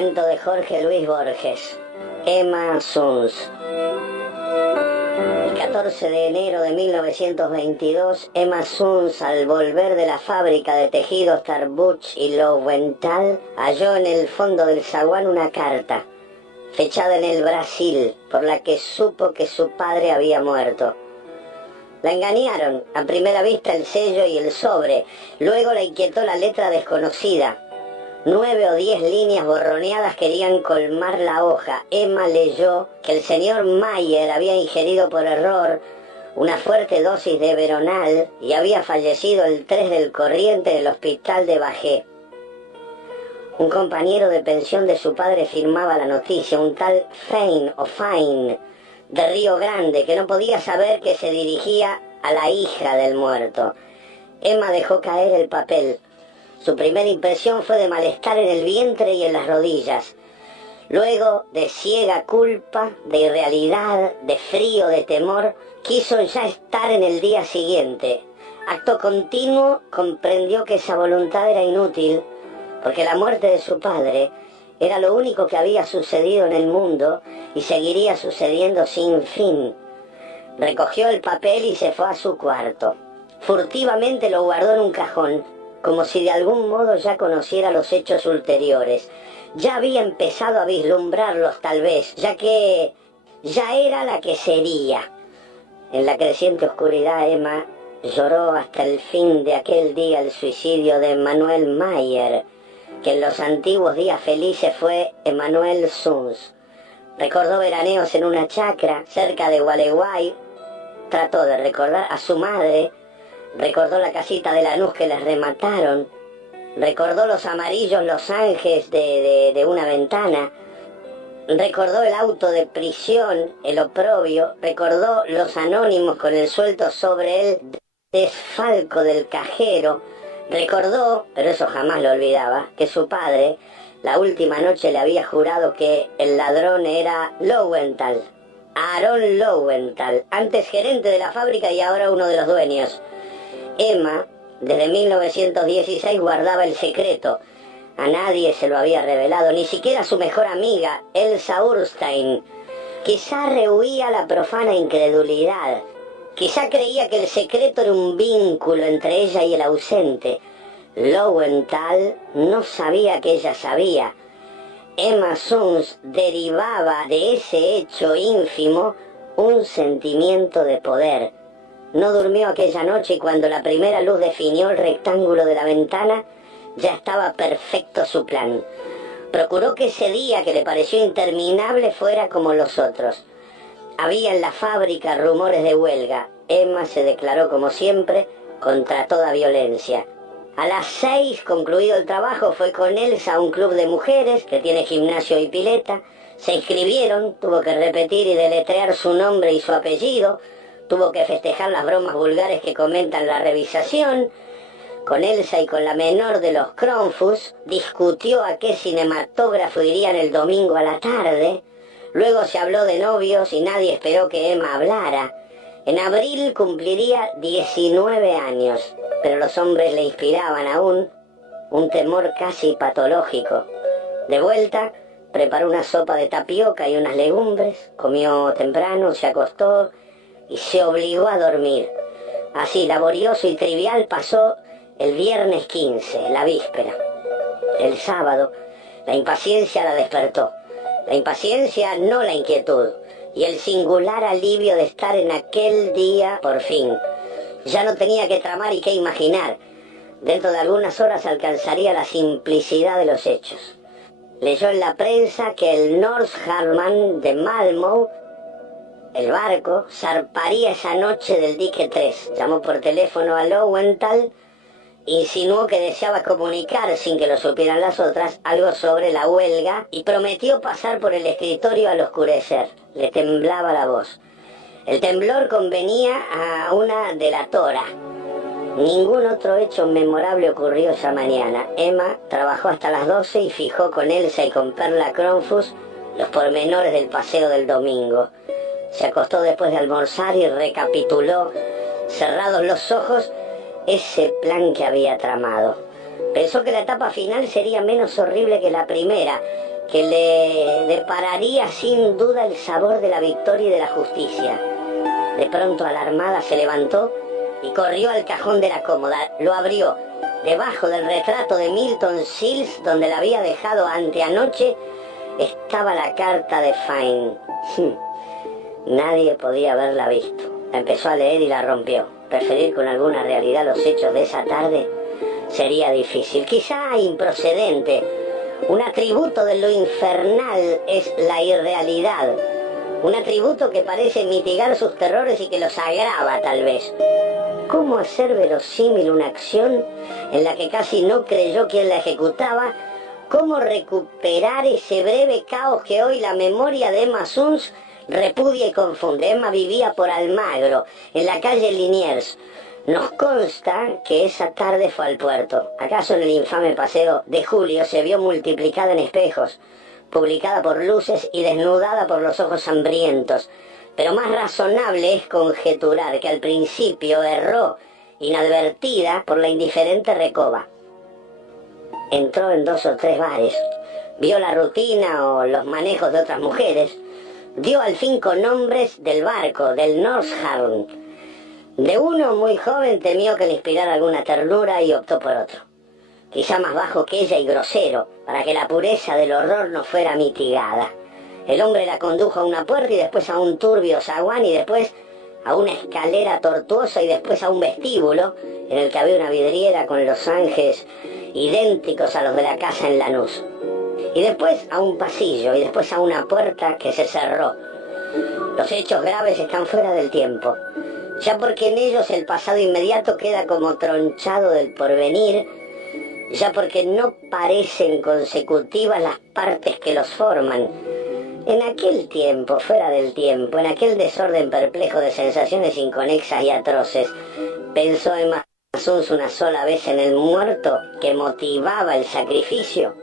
Cuento de Jorge Luis Borges. Emma Suns. El 14 de enero de 1922, Emma Suns, al volver de la fábrica de tejidos Tarbuch y Lowenthal, halló en el fondo del zaguán una carta, fechada en el Brasil, por la que supo que su padre había muerto. La engañaron, a primera vista el sello y el sobre, luego la inquietó la letra desconocida. 9 o 10 líneas borroneadas querían colmar la hoja. Emma leyó que el señor Mayer había ingerido por error una fuerte dosis de Veronal y había fallecido el 3 del corriente en el hospital de Bajé. Un compañero de pensión de su padre firmaba la noticia, un tal Fein o Fine de Río Grande, que no podía saber que se dirigía a la hija del muerto. Emma dejó caer el papel. Su primera impresión fue de malestar en el vientre y en las rodillas. Luego, de ciega culpa, de irrealidad, de frío, de temor, quiso ya estar en el día siguiente. Acto continuo, comprendió que esa voluntad era inútil, porque la muerte de su padre era lo único que había sucedido en el mundo y seguiría sucediendo sin fin. Recogió el papel y se fue a su cuarto. Furtivamente lo guardó en un cajón, como si de algún modo ya conociera los hechos ulteriores. Ya había empezado a vislumbrarlos tal vez, ya que ya era la que sería. En la creciente oscuridad Emma lloró hasta el fin de aquel día el suicidio de Manuel Mayer, que en los antiguos días felices fue Emanuel Suns. Recordó veraneos en una chacra cerca de Gualeguay, trató de recordar a su madre, recordó la casita de Lanús que les remataron, recordó los amarillos losanges de una ventana, recordó el auto de prisión, el oprobio, recordó los anónimos con el sueldo sobre el desfalco del cajero, recordó, pero eso jamás lo olvidaba, que su padre la última noche le había jurado que el ladrón era Lowenthal, Aaron Lowenthal, antes gerente de la fábrica y ahora uno de los dueños. Emma, desde 1916, guardaba el secreto. A nadie se lo había revelado, ni siquiera a su mejor amiga, Elsa Urstein. Quizá rehuía la profana incredulidad. Quizá creía que el secreto era un vínculo entre ella y el ausente. Lowenthal no sabía que ella sabía. Emma Suns derivaba de ese hecho ínfimo un sentimiento de poder. No durmió aquella noche y cuando la primera luz definió el rectángulo de la ventana, ya estaba perfecto su plan. Procuró que ese día, que le pareció interminable, fuera como los otros. Había en la fábrica rumores de huelga. Emma se declaró, como siempre, contra toda violencia. A las 6, concluido el trabajo, fue con Elsa a un club de mujeres que tiene gimnasio y pileta. Se inscribieron, tuvo que repetir y deletrear su nombre y su apellido. Tuvo que festejar las bromas vulgares que comentan la revisación. Con Elsa y con la menor de los Kronfus discutió a qué cinematógrafo irían el domingo a la tarde. Luego se habló de novios y nadie esperó que Emma hablara. En abril cumpliría 19 años, pero los hombres le inspiraban aún un temor casi patológico. De vuelta, preparó una sopa de tapioca y unas legumbres, comió temprano, se acostó y se obligó a dormir. Así, laborioso y trivial, pasó el viernes 15, la víspera. El sábado, la impaciencia la despertó. La impaciencia, no la inquietud, y el singular alivio de estar en aquel día por fin. Ya no tenía que tramar y que imaginar. Dentro de algunas horas alcanzaría la simplicidad de los hechos. Leyó en la prensa que el Nordsjælland de Malmö, el barco, zarparía esa noche del dique 3. Llamó por teléfono a Lowenthal, insinuó que deseaba comunicar, sin que lo supieran las otras, algo sobre la huelga y prometió pasar por el escritorio al oscurecer. Le temblaba la voz. El temblor convenía a una delatora. Ningún otro hecho memorable ocurrió esa mañana. Emma trabajó hasta las 12 y fijó con Elsa y con Perla Kronfus los pormenores del paseo del domingo. Se acostó después de almorzar y recapituló, cerrados los ojos, ese plan que había tramado. Pensó que la etapa final sería menos horrible que la primera, que le depararía sin duda el sabor de la victoria y de la justicia. De pronto, alarmada, se levantó y corrió al cajón de la cómoda. Lo abrió. Debajo del retrato de Milton Sills, donde la había dejado anteanoche, estaba la carta de Fine. Nadie podía haberla visto. La empezó a leer y la rompió. Preferir con alguna realidad los hechos de esa tarde sería difícil, quizá improcedente. Un atributo de lo infernal es la irrealidad. Un atributo que parece mitigar sus terrores y que los agrava, tal vez. ¿Cómo hacer verosímil una acción en la que casi no creyó quien la ejecutaba? ¿Cómo recuperar ese breve caos que hoy la memoria de Emma Suns repudia y confunde? Emma vivía por Almagro, en la calle Liniers. Nos consta que esa tarde fue al puerto. ¿Acaso en el infame paseo de Julio se vio multiplicada en espejos, publicada por luces y desnudada por los ojos hambrientos? Pero más razonable es conjeturar que al principio erró, inadvertida por la indiferente Recoba. Entró en 2 o 3 bares, vio la rutina o los manejos de otras mujeres, dio al fin con nombres del barco, del Northharn. De uno muy joven temió que le inspirara alguna ternura y optó por otro, quizá más bajo que ella y grosero, para que la pureza del horror no fuera mitigada. El hombre la condujo a una puerta y después a un turbio zaguán y después a una escalera tortuosa y después a un vestíbulo en el que había una vidriera con losanges idénticos a los de la casa en Lanús. Y después a un pasillo y después a una puerta que se cerró. Los hechos graves están fuera del tiempo, ya porque en ellos el pasado inmediato queda como tronchado del porvenir, ya porque no parecen consecutivas las partes que los forman. En aquel tiempo, fuera del tiempo, en aquel desorden perplejo de sensaciones inconexas y atroces, pensó Emma Suns una sola vez en el muerto que motivaba el sacrificio.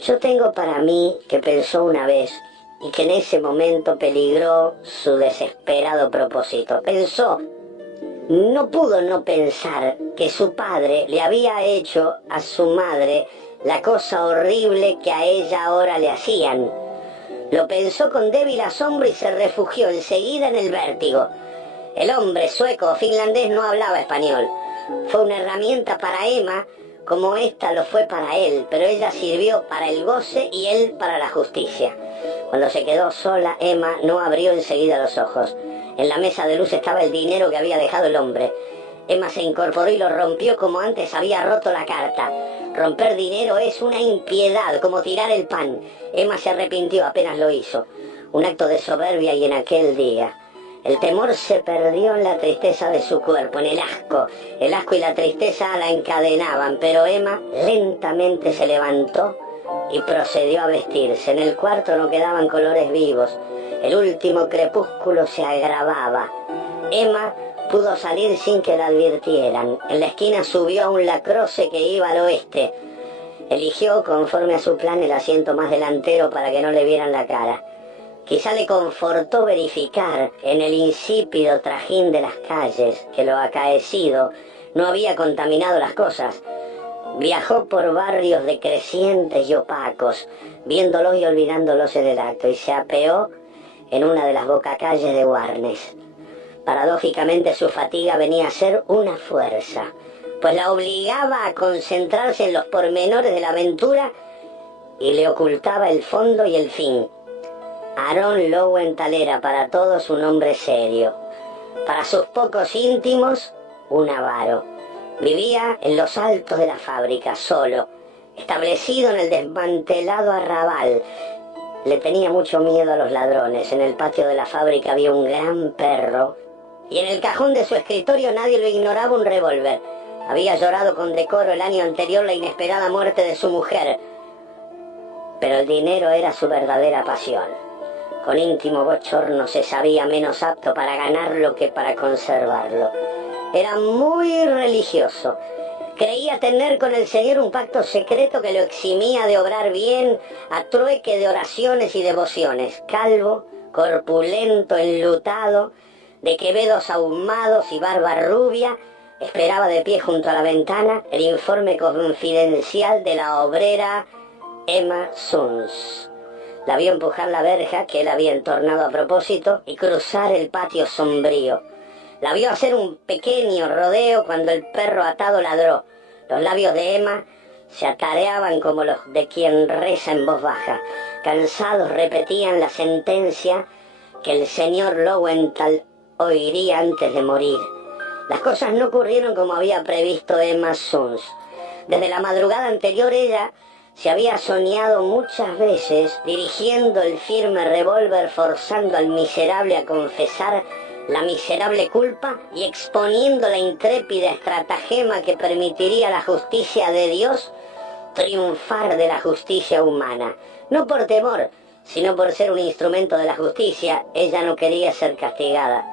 Yo tengo para mí que pensó una vez y que en ese momento peligró su desesperado propósito. Pensó, no pudo no pensar que su padre le había hecho a su madre la cosa horrible que a ella ahora le hacían. Lo pensó con débil asombro y se refugió enseguida en el vértigo. El hombre sueco o finlandés no hablaba español. Fue una herramienta para Emma, como ésta lo fue para él, pero ella sirvió para el goce y él para la justicia. Cuando se quedó sola, Emma no abrió enseguida los ojos. En la mesa de luz estaba el dinero que había dejado el hombre. Emma se incorporó y lo rompió como antes había roto la carta. Romper dinero es una impiedad, como tirar el pan. Emma se arrepintió apenas lo hizo. Un acto de soberbia y en aquel día. El temor se perdió en la tristeza de su cuerpo, en el asco. El asco y la tristeza la encadenaban, pero Emma lentamente se levantó y procedió a vestirse. En el cuarto no quedaban colores vivos. El último crepúsculo se agravaba. Emma pudo salir sin que la advirtieran. En la esquina subió a un lacroce que iba al oeste. Eligió, conforme a su plan, el asiento más delantero para que no le vieran la cara. Quizá le confortó verificar en el insípido trajín de las calles que lo acaecido no había contaminado las cosas. Viajó por barrios decrecientes y opacos, viéndolos y olvidándolos en el acto, y se apeó en una de las bocacalles de Warnes. Paradójicamente su fatiga venía a ser una fuerza, pues la obligaba a concentrarse en los pormenores de la aventura y le ocultaba el fondo y el fin. Aaron Lowenthal era para todos un hombre serio, para sus pocos íntimos un avaro. Vivía en los altos de la fábrica, solo, establecido en el desmantelado arrabal. Le tenía mucho miedo a los ladrones. En el patio de la fábrica había un gran perro y en el cajón de su escritorio nadie lo ignoraba un revólver. Había llorado con decoro el año anterior la inesperada muerte de su mujer, pero el dinero era su verdadera pasión. Con íntimo bochorno se sabía menos apto para ganarlo que para conservarlo. Era muy religioso. Creía tener con el Señor un pacto secreto que lo eximía de obrar bien a trueque de oraciones y devociones. Calvo, corpulento, enlutado, de quevedos ahumados y barba rubia, esperaba de pie junto a la ventana el informe confidencial de la obrera Emma Suns. La vio empujar la verja que él había entornado a propósito y cruzar el patio sombrío. La vio hacer un pequeño rodeo cuando el perro atado ladró. Los labios de Emma se atareaban como los de quien reza en voz baja. Cansados repetían la sentencia que el señor Lowenthal oiría antes de morir. Las cosas no ocurrieron como había previsto Emma Suns. Desde la madrugada anterior ella se había soñado muchas veces dirigiendo el firme revólver, forzando al miserable a confesar la miserable culpa y exponiendo la intrépida estratagema que permitiría a la justicia de Dios triunfar de la justicia humana. No por temor, sino por ser un instrumento de la justicia, ella no quería ser castigada.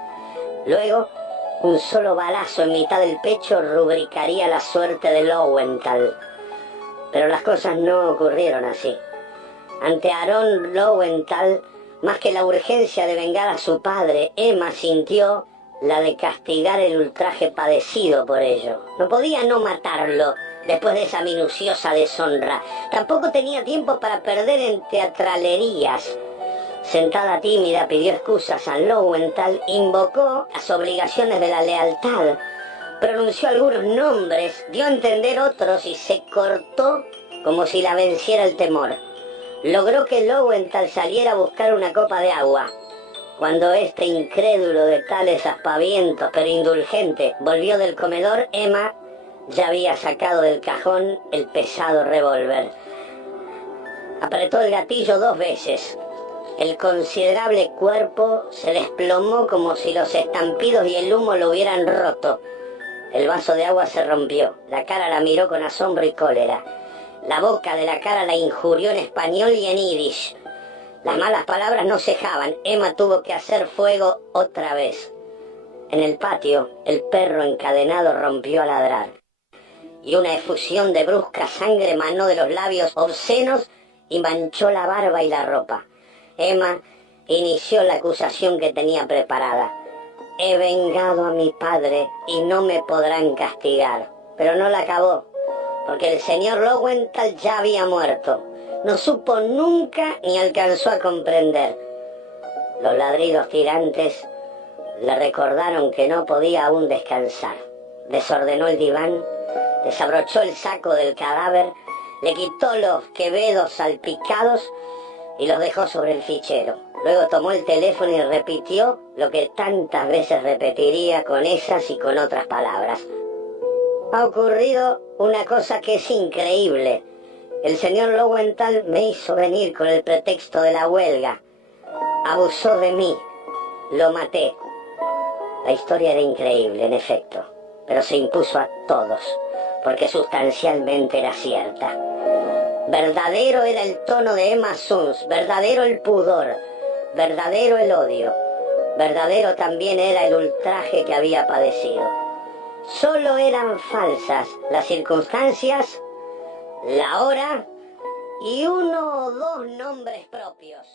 Luego, un solo balazo en mitad del pecho rubricaría la suerte de Lowenthal. Pero las cosas no ocurrieron así. Ante Aaron Lowenthal, más que la urgencia de vengar a su padre, Emma sintió la de castigar el ultraje padecido por ello. No podía no matarlo después de esa minuciosa deshonra. Tampoco tenía tiempo para perder en teatralerías. Sentada tímida, pidió excusas a Lowenthal, invocó las obligaciones de la lealtad, pronunció algunos nombres, dio a entender otros y se cortó como si la venciera el temor. Logró que Lowenthal saliera a buscar una copa de agua. Cuando este incrédulo de tales aspavientos, pero indulgente, volvió del comedor, Emma ya había sacado del cajón el pesado revólver. Apretó el gatillo 2 veces. El considerable cuerpo se desplomó como si los estampidos y el humo lo hubieran roto. El vaso de agua se rompió. La cara la miró con asombro y cólera. La boca de la cara la injurió en español y en yiddish. Las malas palabras no cejaban. Emma tuvo que hacer fuego otra vez. En el patio, el perro encadenado rompió a ladrar. Y una efusión de brusca sangre emanó de los labios obscenos y manchó la barba y la ropa. Emma inició la acusación que tenía preparada. He vengado a mi padre y no me podrán castigar. Pero no la acabó, porque el señor Lowenthal ya había muerto. No supo nunca ni alcanzó a comprender. Los ladridos tirantes le recordaron que no podía aún descansar. Desordenó el diván, desabrochó el saco del cadáver, le quitó los quevedos salpicados y los dejó sobre el fichero. Luego tomó el teléfono y repitió lo que tantas veces repetiría con esas y con otras palabras. Ha ocurrido una cosa que es increíble. El señor Lowenthal me hizo venir con el pretexto de la huelga. Abusó de mí. Lo maté. La historia era increíble, en efecto, pero se impuso a todos, porque sustancialmente era cierta. Verdadero era el tono de Emma Suns, verdadero el pudor, verdadero el odio, verdadero también era el ultraje que había padecido. Solo eran falsas las circunstancias, la hora y 1 o 2 nombres propios.